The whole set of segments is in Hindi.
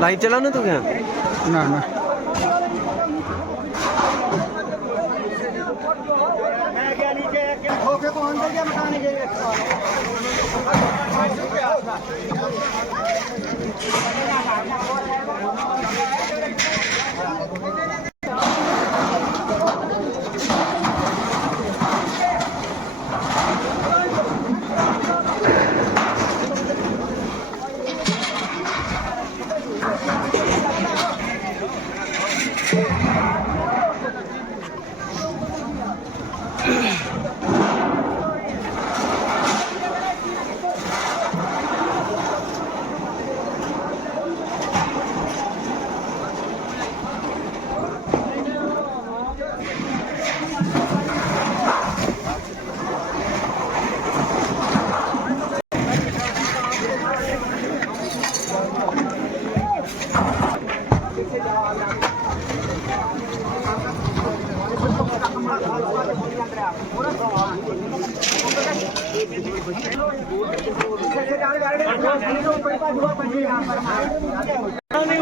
लाइव चला ना तो क्या ना ना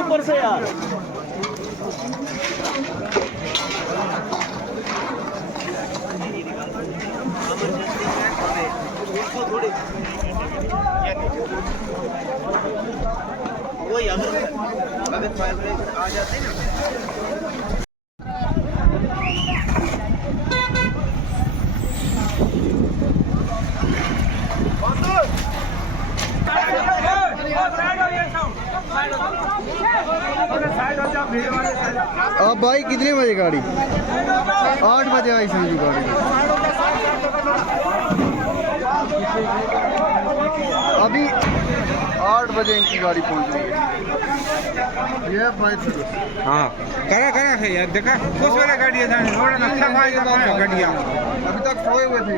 ऊपर से यार वही अगर फायर आ जाते हैं ना अब भाई कितने बजे गाड़ी 8 बजे आई समझी गाड़ी अभी 8 बजे इनकी गाड़ी पहुंच रही है ये भाई हाँ करा करा है यार देखा कुछ वाला गाड़ी है थोड़ा अच्छा भाई गाड़ियाँ अभी तक सोए हुए थे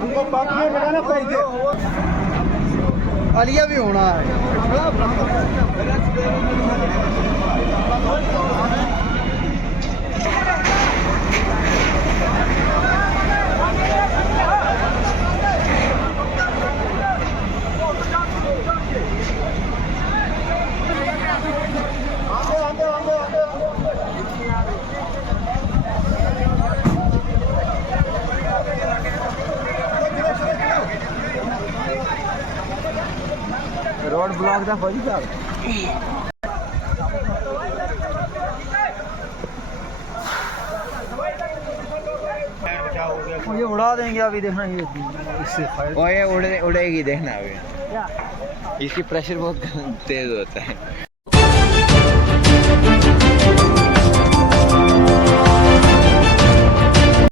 हमको बात में लगाना पड़ेगा अलिया भी होना है रोड ब्लॉक था फौजी साहब ये उड़ा देंगे अभी देखना ये इससे ये उड़ेगी देखना अभी इसकी प्रेशर बहुत तेज होता है।